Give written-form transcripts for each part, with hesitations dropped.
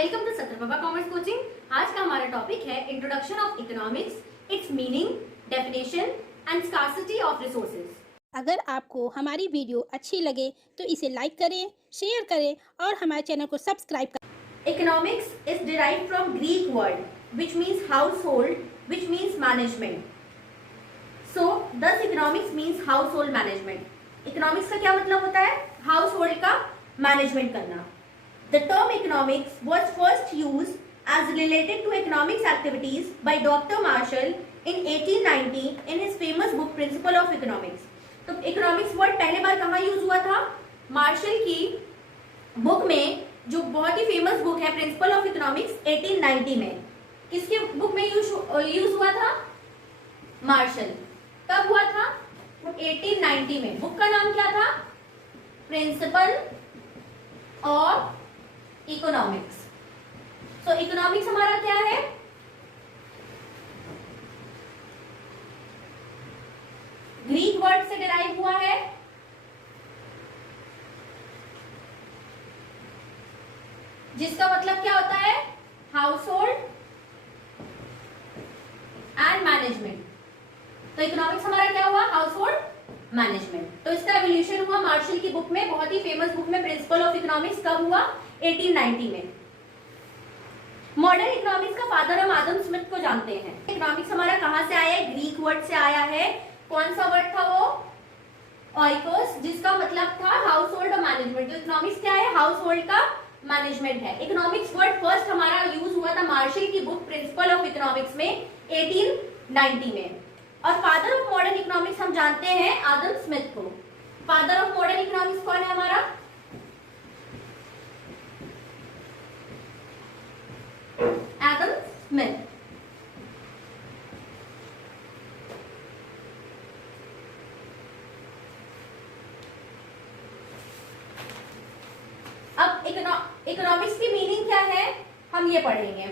Welcome to Satraprabha commerce coaching. आज का हमारा टॉपिक है introduction of economics, its meaning, definition and scarcity of resources. अगर आपको हमारी वीडियो अच्छी लगे तो इसे लाइक करें, शेयर करें और हमारे चैनल को सब्सक्राइब करें। Economics is derived from Greek word which means household, which means management. So thus economics means household management. Economics का क्या मतलब होता है? हाउसहोल्ड का मैनेजमेंट करना। The term economics was first used as related to economics activities by Dr. Marshall in 1890 in his famous book Principle of Economics. तो economics word पहले बार कहाँ यूज हुआ था? मार्शल की बुक में, जो बहुत ही फेमस बुक है प्रिंसिपल ऑफ इकोनॉमिक्स 1890 में। किसके बुक में यूज हुआ था? मार्शल। कब हुआ था? 1890 में। बुक का नाम क्या था? Principle of economics. So economics हमारा क्या है? ग्रीक वर्ड से डिराइव हुआ है, जिसका मतलब क्या होता है? Household and management. तो इकोनॉमिक्स हमारा क्या हुआ? Household management. तो इसका एवोल्यूशन हुआ मार्शल की बुक में, बहुत ही फेमस बुक में, प्रिंसिपल ऑफ इकोनॉमिक्स। कब हुआ? 1890 में। मॉडर्न इकोनॉमिक्स का फादर हम आदम स्मिथ को जानते हैं। इकोनॉमिक्स हमारा कहां से आया है? ग्रीक वर्ड से आया है। कौन सा वर्ड था वो? ऑइकोस, जिसका मतलब था हाउसहोल्ड और मैनेजमेंट। तो इकोनॉमिक्स क्या है? हाउसहोल्ड का मैनेजमेंट है। इकोनॉमिक्स वर्ड फर्स्ट हमारा यूज हुआ था मार्शल की बुक प्रिंसिपल ऑफ इकोनॉमिक्स में 1890 में। और फादर ऑफ मॉडर्न इकोनॉमिक्स हम जानते हैं आदम स्मिथ को। फादर ऑफ मॉडर्न इकोनॉमिक्स कौन है हमारा? Adam Smith. अब इकोनॉमिक्स की मीनिंग क्या है हम ये पढ़ेंगे।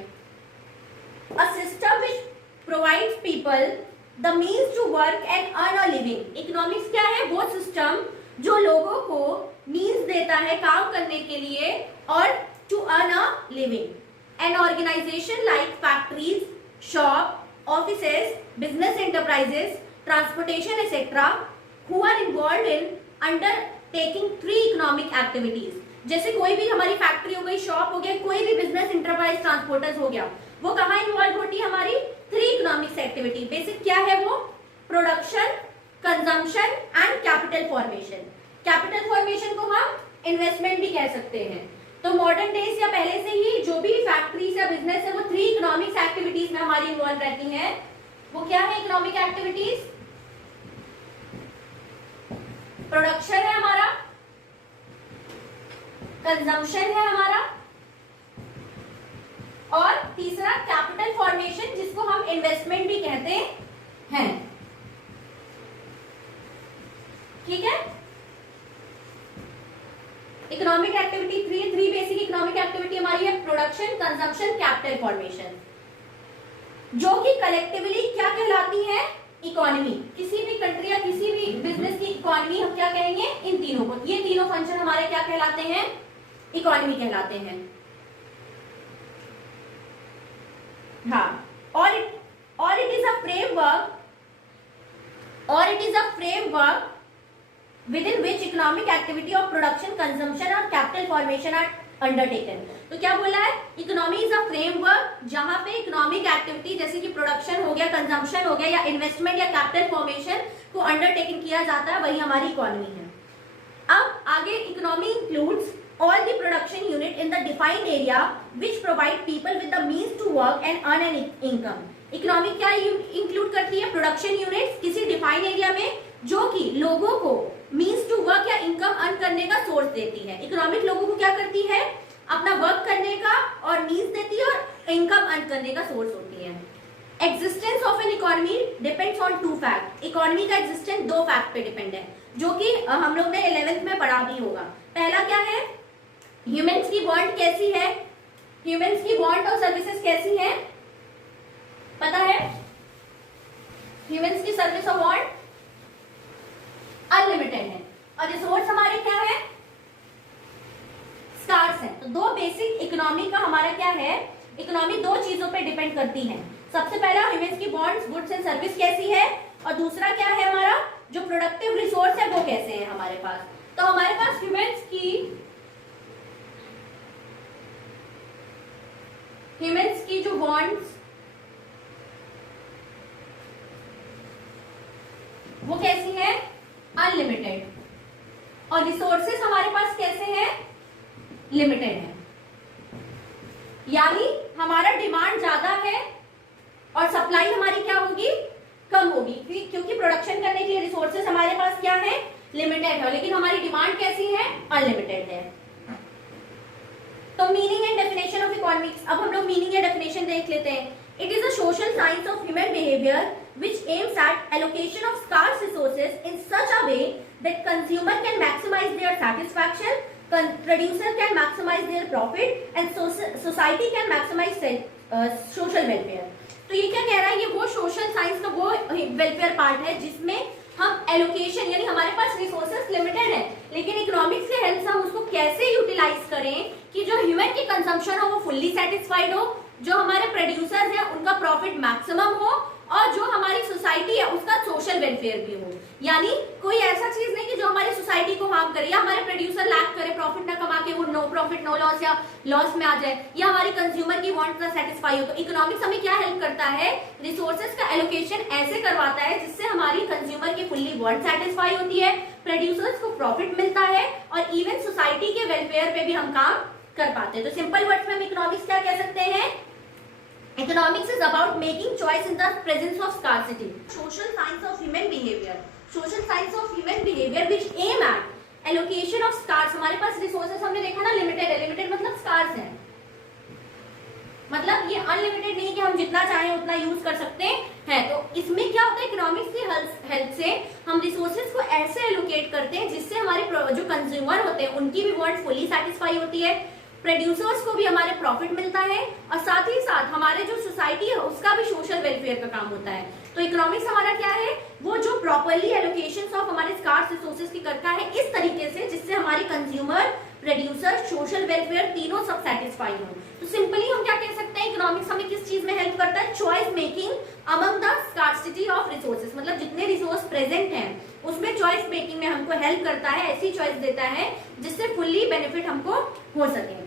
A system which provides people the means to work and earn a living. Economics क्या है? वो सिस्टम जो लोगों को मीन्स देता है काम करने के लिए और to earn a living. An organization like factories, shop, offices, business enterprises, transportation, etc., who are involved in undertaking three economic activities. जैसे कोई भी हमारी फैक्ट्री हो गई, शॉप हो गया, कोई भी बिजनेस इंटरप्राइज, ट्रांसपोर्टर्स हो गया, वो कहाँ इन्वॉल्व होती है? हमारी थ्री इकोनॉमिक्स एक्टिविटी। बेसिक क्या है वो? Production, consumption and capital formation. Capital formation को हम इन्वेस्टमेंट भी कह सकते हैं। तो मॉडर्न डेज या पहले से ही जो भी फैक्ट्रीज या बिजनेस है वो थ्री इकोनॉमिक्स एक्टिविटीज में हमारी इन्वॉल्व रहती हैं। वो क्या है इकोनॉमिक एक्टिविटीज? प्रोडक्शन है हमारा, कंजम्पशन है हमारा, और तीसरा कैपिटल फॉर्मेशन, जिसको हम इन्वेस्टमेंट भी कहते हैं। ठीक है। Economic activity three basic economic activity हमारी है प्रोडक्शन, कंजम्पशन, कैपिटल फॉर्मेशन, जो कि कलेक्टिवली क्या कहलाती है? इकोनॉमी। किसी भी कंट्री या किसी भी बिजनेस की इकोनॉमी हम क्या कहेंगे? इन तीनों को। ये तीनों फंक्शन हमारे क्या कहलाते हैं? इकोनॉमी कहलाते हैं। हाँ। और it is a framework within which economic activity of production, consumption और capital formation are undertaken। तो क्या बोला है? इकोनॉमी इज अ फ्रेमवर्क जहां पे इकोनॉमिक एक्टिविटी जैसे कि प्रोडक्शन हो गया, कंजम्पशन हो गया, या इन्वेस्टमेंट या कैपिटल फॉर्मेशन को अंडरटेकिंग किया जाता है, वही हमारी इकोनॉमी है। अब आगे, economy includes all the production unit in the defined area which provide people with the means to work and earn an income। Economy क्या इंक्लूड करती है? प्रोडक्शन यूनिट किसी डिफाइंड एरिया में जो कि लोगों को मीन्स टू वर्क या इनकम अर्न करने का सोर्स देती है। इकोनॉमिक लोगों को क्या करती है? अपना वर्क करने का और मीन्स देती है और इनकम अर्न करने का सोर्स होती है। Existence of an economy depends on two fact. Economy का एग्जिस्टेंस दो फैक्ट पे डिपेंड है, जो कि हम लोग ने 11th में पढ़ा भी होगा। पहला क्या है? ह्यूमंस की बॉन्ड कैसी है? ह्यूमंस की बॉन्ड और सर्विसेज कैसी है? पता है? ह्यूमंस की सर्विस और बॉन्ड अनलिमिटेड है। और रिसोर्स हमारे क्या है? स्कार्स है। तो दो बेसिक इकोनॉमी का हमारा क्या है, इकोनॉमी दो चीजों पे डिपेंड करती है। सबसे पहला ह्यूमंस की बॉन्ड्स, गुड्स एंड सर्विस कैसी है, और दूसरा क्या है हमारा जो प्रोडक्टिव रिसोर्स है वो कैसे है हमारे पास। तो हमारे पास ह्यूमंस की जो बॉन्ड्स वो कैसी है, अनलिमिटेड, और रिसोर्सेस हमारे पास कैसे हैं, लिमिटेड है। यानी हमारा डिमांड ज्यादा है और सप्लाई हमारी क्या होगी, कम होगी, क्योंकि प्रोडक्शन करने के लिए रिसोर्सेस हमारे पास क्या है, लिमिटेड है, लेकिन हमारी डिमांड कैसी है, अनलिमिटेड है। तो meaning and definition of economics, अब हम लोग मीनिंग एंड डेफिनेशन देख लेते हैं। It is a social science of human behaviour which aims at allocation of scarce resources in such a way that consumer can maximize their satisfaction, producer can maximize their profit, and society can maximize social welfare। तो ये क्या कह रहा है, ये वो social science का वो वेलफेयर पार्ट है जिसमें हम एलोकेशन, यानी हमारे पास रिसोर्सेस लिमिटेड है, लेकिन इकोनॉमिक्स के हेल्प से हम उसको कैसे यूटिलाइज करें कि जो ह्यूमन की कंजम्पशन हो वो फुल्ली सेटिस्फाइड हो, जो हमारे प्रोड्यूसर्स हैं उनका प्रॉफिट मैक्सिमम हो, और जो हमारी सोसाइटी है उसका सोशल वेलफेयर भी हो। यानी कोई ऐसा चीज नहीं कि जो हमारी सोसाइटी को हार्म करे, या हमारे प्रोड्यूसर लैक करे, प्रॉफिट ना कमा के वो नो प्रॉफिट नो लॉस या लॉस में आ जाए, या हमारी कंज्यूमर की वांट ना सेटिस्फाई हो। तो इकोनॉमिक्स हमें क्या हेल्प करता है, रिसोर्सेज का एलोकेशन ऐसे करवाता है जिससे हमारी कंज्यूमर की फुल्ली वांट सेटिस्फाई होती है, प्रोड्यूसर्स को प्रॉफिट मिलता है, और इवन सोसाइटी के वेलफेयर पे भी हम काम कर पाते हैं। तो सिंपल वर्ड्स में हम इकोनॉमिक्स क्या कह सकते हैं, economics is about making choice in the presence of scarcity। social science of human behavior, social science of human behavior which aim at allocation of scarce, हमारे पास resources हमने देखा ना लिमिटेड है, लिमिटेड मतलब scarce है, मतलब ये अनलिमिटेड नहीं कि हम जितना चाहें उतना यूज कर सकते हैं। तो इसमें क्या होता है, इकोनॉमिक्स की हेल्प से हम रिसोर्सेज को ऐसे एलोकेट करते हैं जिससे हमारे जो कंज्यूमर होते हैं उनकी भी वांट फुल्ली सेटिस्फाई होती है, प्रोड्यूसर्स को भी हमारे प्रॉफिट मिलता है, और साथ ही साथ हमारे जो सोसाइटी है उसका भी सोशल वेलफेयर का काम होता है। तो इकोनॉमिक्स हमारा क्या है, वो जो प्रॉपर्ली एलोकेशन ऑफ हमारे स्कार्स रिसोर्सेज की करता है इस तरीके से जिससे हमारी कंज्यूमर, प्रोड्यूसर, सोशल वेलफेयर तीनों सब सेटिस्फाई हो। तो सिंपली हम क्या कह सकते हैं, इकोनॉमिक्स हमें किस चीज में हेल्प करता है, choice making among the scarcity of resources, मतलब जितने रिसोर्स प्रेजेंट हैं उसमें चॉइस मेकिंग में हमको हेल्प करता है, ऐसी चॉइस देता है जिससे फुल्ली बेनिफिट हमको हो सके।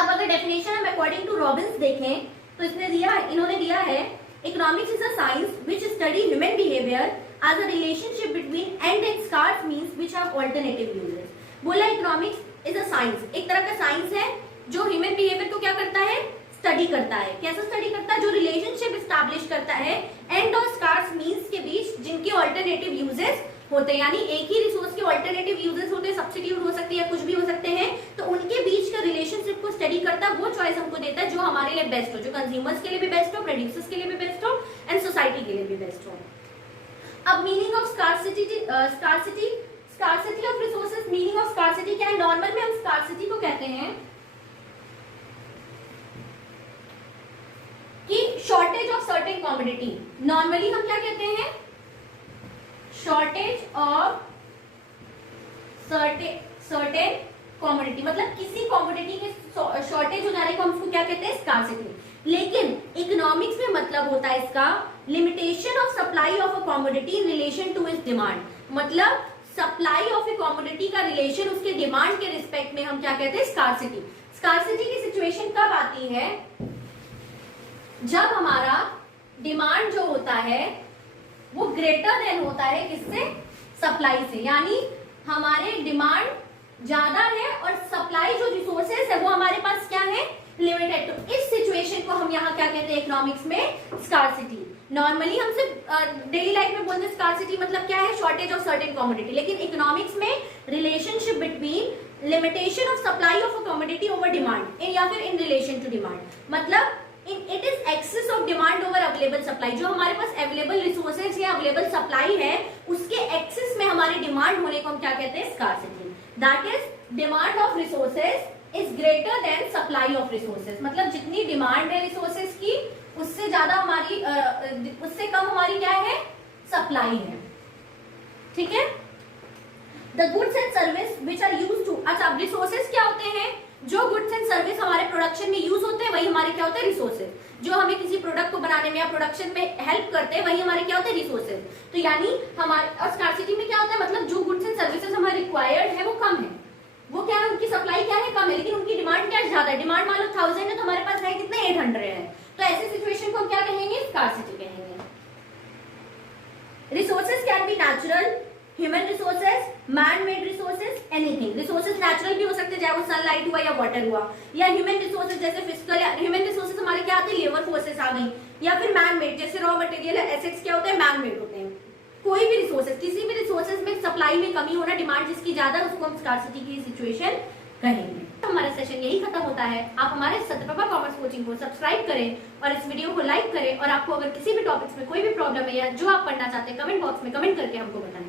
अब अगर डेफिनेशन हम अकॉर्डिंग टू रॉबिन्स देखें तो इन्होंने दिया है, economics is a science which study human behaviour as a relationship between end and scarce means which have alternative uses. बोला इकोनॉमिक्स इज अ साइंस, एक तरह का साइंस है जो ह्यूमन बिहेवियर को क्या करता है, स्टडी करता है। कैसे स्टडी करता है, जो रिलेशनशिप एस्टैब्लिश करता है एंड और स्कार्स मींस के बीच जिनके अल्टरनेटिव यूजेस होते हैं, यानी एक ही रिसोर्स के अल्टरनेटिव यूजेस होते हैं, सब्स्टिट्यूट हो सकते हैं या कुछ भी हो सकते हैं, तो उनके बीच का रिलेशनशिप को स्टडी करता है, वो चॉइस हमको देता है जो हमारे लिए बेस्ट हो, जो कंज्यूमर्स के लिए भी बेस्ट हो, प्रोड्यूसर्स के लिए भी बेस्ट हो, एंड सोसाइटी के लिए भी बेस्ट हो। अब meaning of scarcity of resources, meaning of scarcity क्या है, नॉर्मल में हम स्कार्सिटी को कहते हैं कि shortage of certain commodity. Normally हम क्या कहते हैं, शॉर्टेज ऑफ सर्टेन कमोडिटी, मतलब किसी कमोडिटी के शॉर्टेज हो जाने को हम उसको क्या कहते हैं, स्कार्सिटी। लेकिन इकोनॉमिक्स में मतलब होता है इसका limitation of supply of a commodity in relation to its demand, मतलब सप्लाई ऑफ ए कमोडिटी का रिलेशन उसके डिमांड के रिस्पेक्ट में हम क्या कहते हैं, स्कार्सिटी। स्कार्सिटी की सिचुएशन कब आती है, जब हमारा डिमांड जो होता है वो ग्रेटर देन होता है किससे, सप्लाई से, यानी हमारे डिमांड ज्यादा है और सप्लाई जो रिसोर्सेज है वो हमारे पास क्या है, लिमिटेड। तो इस सिचुएशन को हम यहाँ क्या कहते हैं इकोनॉमिक्स में, स्कार्सिटी। नॉर्मली हम सिर्फ डेली लाइफ में बोलते हैं स्कार्सिटी मतलब क्या है, शॉर्टेज ऑफ सर्टेन कमोडिटी, लेकिन इकोनॉमिक्स में relationship between limitation of supply of a commodity over demand या फिर इन रिलेशन टू डिमांड, मतलब it is excess of demand over available supply, जो हमारे पास अवेलेबल रिसोर्सेज या अवेलेबल सप्लाई है उसके एक्सेस में हमारी डिमांड होने को हम क्या कहते हैं, scarcity. That is demand of resources is greater than supply of resources, मतलब जितनी डिमांड है रिसोर्सेज की उससे ज्यादा हमारी उससे कम हमारी क्या है, सप्लाई है। ठीक है, the goods and service which are used to, अच्छा रिसोर्सेज क्या होते हैं, जो गुड्स एंड सर्विस हमारे प्रोडक्शन में यूज होते हैं वही हमारे क्या होते हैं, रिसोर्सेज। जो हमें किसी प्रोडक्ट को बनाने में या प्रोडक्शन में हेल्प करते हैं वही हमारे क्या होते हैं, रिसोर्सेज। तो यानी हमारे और स्कार्सिटी में क्या होता है, मतलब जो गुड्स एंड सर्विसेज हमारे रिक्वायर्ड है वो कम है, वो क्या है, उनकी सप्लाई क्या है, कम है, लेकिन उनकी डिमांड क्या ज्यादा है। डिमांड मान लो 1000 है तो हमारे पास है कितने, 800 है। तो ऐसी सिचुएशन को हम क्या कहेंगे, स्कार्सिटी कहेंगे। Resources can be natural, human resources, man made resources, anything. Resources natural भी हो सकते हैं, चाहे वो सनलाइट हुआ या वाटर हुआ, या ह्यूमन रिसोर्सेज जैसे फिजिकल, या ह्यूमन रिसोर्सेज हमारे क्या आते हैं, लेबर फोर्सेस आ गई, या फिर मैन मेड जैसे रॉ मटेरियल है, एसेट्स क्या होते हैं, मैन मेड होते हैं। कोई भी रिसोर्सेज, किसी भी रिसोर्सेज में सप्लाई में कमी होना, डिमांड जिसकी ज्यादा है उसको हम स्कार्सिटी की सिचुएशन कहेंगे। तो हमारा सेशन यही खत्म होता है। आप हमारे सत्यप्रभा कॉमर्स कोचिंग को सब्सक्राइब करें और इस वीडियो को लाइक करें, और आपको अगर किसी भी टॉपिक्स में कोई भी प्रॉब्लम है या जो आप पढ़ना चाहते हैं कमेंट बॉक्स में कमेंट करके हमको बताएं।